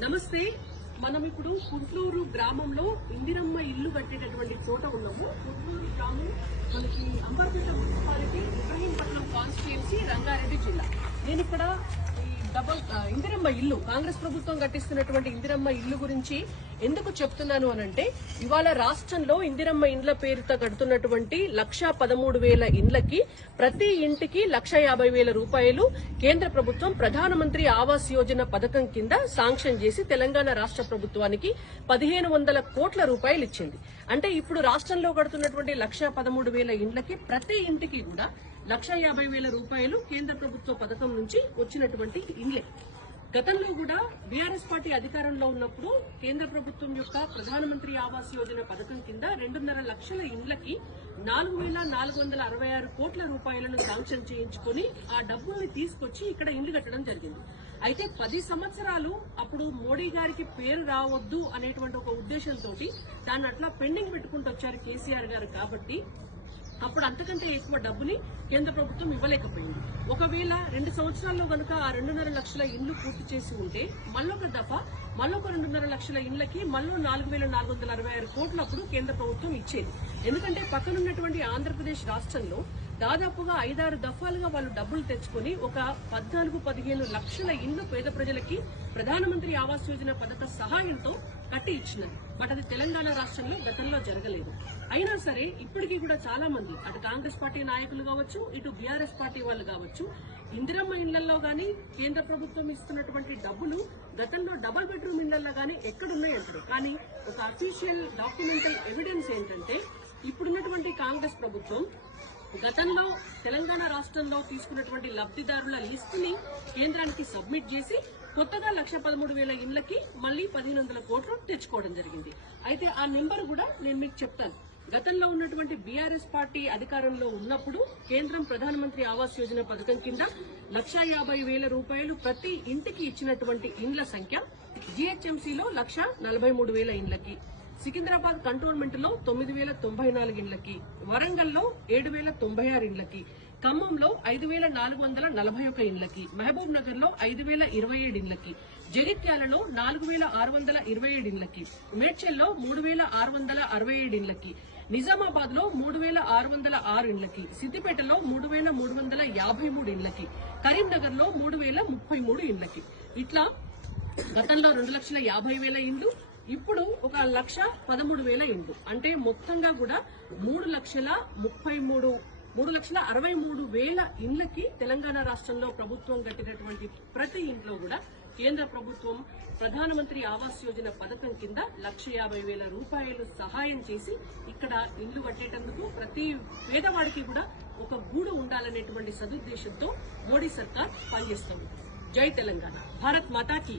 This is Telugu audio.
నమస్తే మనం ఇప్పుడు కుంట్లూరు గ్రామంలో ఇందిరమ్మ ఇల్లు కట్టేటటువంటి చోట ఉన్నాము. కుంట్లూరు గ్రామం మనకి అంబర్పేట మున్సిపాలిటీ ఇబ్రహీంపట్నం కాన్స్టిట్యున్సీ రంగారెడ్డి జిల్లా. నేను ఇక్కడ డబుల్ ఇందిరమ్మ ఇల్లు కాంగ్రెస్ ప్రభుత్వం కట్టిస్తున్నటువంటి ఇందిరమ్మ ఇల్లు గురించి ఎందుకు చెప్తున్నాను అనంటే ఇవాళ రాష్ట్రంలో ఇందిరమ్మ ఇండ్ల పేరుతో కడుతున్నటువంటి లక్ష పదమూడు వేల ఇండ్లకి ప్రతి ఇంటికి లక్ష యాభై వేల రూపాయలు కేంద్ర ప్రభుత్వం ప్రధానమంత్రి ఆవాస్ యోజన పథకం కింద శాంక్షన్ చేసి తెలంగాణ రాష్ట్ర ప్రభుత్వానికి పదిహేను వందల కోట్ల రూపాయలు ఇచ్చింది. అంటే ఇప్పుడు రాష్ట్రంలో కడుతున్నటువంటి లక్ష పదమూడు వేల ఇండ్లకి ప్రతి ఇంటికి కూడా లక్ష యాభై వేల రూపాయలు కేంద్ర ప్రభుత్వ పథకం నుంచి వచ్చినటువంటి ఇండ్లే. గతంలో కూడా బీఆర్ఎస్ పార్టీ అధికారంలో ఉన్నప్పుడు కేంద్ర ప్రభుత్వం యొక్క ప్రధానమంత్రి ఆవాస్ యోజన పథకం కింద రెండున్నర లక్షల ఇండ్లకి నాలుగు వేల నాలుగు వందల అరవై ఆరు కోట్ల రూపాయలను శాంక్షన్ చేయించుకొని ఆ డబ్బుల్ని తీసుకొచ్చి ఇక్కడ ఇండ్లు కట్టడం జరిగింది. అయితే పది సంవత్సరాలు అప్పుడు మోడీ గారికి పేరు రావద్దు అనేటువంటి ఒక ఉద్దేశంతో దాన్ని అట్లా పెండింగ్ పెట్టుకుంటూ వచ్చారు కేసీఆర్ గారు కాబట్టి అప్పుడు అంతకంటే ఎక్కువ డబ్బుని కేంద్ర ప్రభుత్వం ఇవ్వలేకపోయింది. ఒకవేళ రెండు సంవత్సరాల్లో గనుక ఆ రెండున్నర లక్షల ఇండ్లు పూర్తి చేసి ఉంటే మళ్ళొక దఫా మళ్ళొక రెండున్నర లక్షల ఇండ్లకి మళ్ళీ నాలుగు వేల నాలుగు వందల అరవై ఆరు కోట్లు అప్పుడు కేంద్ర ప్రభుత్వం ఇచ్చేది. ఎందుకంటే పక్కన ఉన్నటువంటి ఆంధ్రప్రదేశ్ రాష్ట్రంలో దాదాపుగా ఐదారు దఫాలుగా వాళ్ళు డబ్బులు తెచ్చుకొని ఒక పద్నాలుగు పదిహేను లక్షల ఇండ్లు పేద ప్రజలకి ప్రధానమంత్రి ఆవాస్ యోజన పథక సహాయంతో కట్టి ఇచ్చినది. బట్ అది తెలంగాణ రాష్ట్రంలో గతంలో జరగలేదు. అయినా సరే ఇప్పటికీ కూడా చాలా మంది అటు కాంగ్రెస్ పార్టీ నాయకులు కావచ్చు ఇటు బీఆర్ఎస్ పార్టీ వాళ్ళు కావచ్చు ఇందిరమ్మ ఇళ్ళలో గాని కేంద్ర ప్రభుత్వం ఇస్తున్నటువంటి డబ్బులు గతంలో డబుల్ బెడ్రూమ్ ఇళ్ళలో గాని ఎక్కడున్నాయంటారు కానీ ఒక అఫీషియల్ డాక్యుమెంటల్ ఎవిడెన్స్ ఏంటంటే ఇప్పుడున్నటువంటి కాంగ్రెస్ ప్రభుత్వం గతంలో తెలంగాణ రాష్ట్రంలో తీసుకున్నటువంటి లబ్దిదారుల లిస్టుని కేంద్రానికి సబ్మిట్ చేసి కొత్తగా లక్ష పదమూడు వేల ఇండ్లకి మళ్ళీ పదిహేను వందల కోట్లు తెచ్చుకోవడం జరిగింది. అయితే ఆ నెంబర్ కూడా నేను మీకు చెప్తాను. గతంలో ఉన్నటువంటి బీఆర్ఎస్ పార్టీ అధికారంలో ఉన్నప్పుడు కేంద్రం ప్రధానమంత్రి ఆవాస్ యోజన పథకం కింద లక్ష యాభై వేల రూపాయలు ప్రతి ఇంటికి ఇచ్చినటువంటి ఇండ్ల సంఖ్య జీహెచ్ఎంసీలో లక్ష నలభై మూడు వేల ఇండ్లకి సికింద్రాబాద్ కంటోన్మెంట్లో తొమ్మిది వేల తొంభై నాలుగు ఇండ్లకి వరంగల్లో ఏడు వేల తొంభై ఆరు ఇండ్లకి ఖమ్మంలో ఐదు వేల నాలుగు వందల నలభై ఒక ఇండ్లకి మహబూబ్ నగర్లో ఐదు వేల ఇరవై ఏడు ఇండ్లకి జగిత్యాలలో నాలుగు వేల ఆరు వందల ఇరవై ఏడు ఇండ్లకి మేడ్చల్లో మూడు వేల ఆరు వందల అరవై ఏడు ఇండ్లకి నిజామాబాద్లో మూడు వేల ఆరు వందల ఆరు ఇండ్లకి సిద్దిపేటలో మూడు వేల మూడు వందల యాభై మూడు ఇండ్లకి కరీంనగర్లో మూడు వేల ముప్పై మూడు ఇండ్లకి. ఇట్లా గతంలో రెండు లక్షల యాభై వేల ఇండ్లు ఇప్పుడు ఒక లక్ష పదమూడు వేల ఇండ్లు. అంటే మొత్తంగా కూడా మూడు లక్షల ముప్పై మూడు మూడు లక్షల అరవై మూడు వేల ఇండ్లకి తెలంగాణ రాష్ట్రంలో ప్రభుత్వం కట్టినటువంటి ప్రతి ఇంట్లో కూడా కేంద్ర ప్రభుత్వం ప్రధానమంత్రి ఆవాస్ యోజన పథకం కింద లక్ష యాభై వేల రూపాయలు సహాయం చేసి ఇక్కడ ఇల్లు కట్టేటందుకు ప్రతి పేదవాడికి కూడా ఒక గూడు ఉండాలనేటువంటి సదుద్దేశంతో మోడీ సర్కార్ పనిచేస్తుంది. జై తెలంగాణ. భారత్ మాతాకి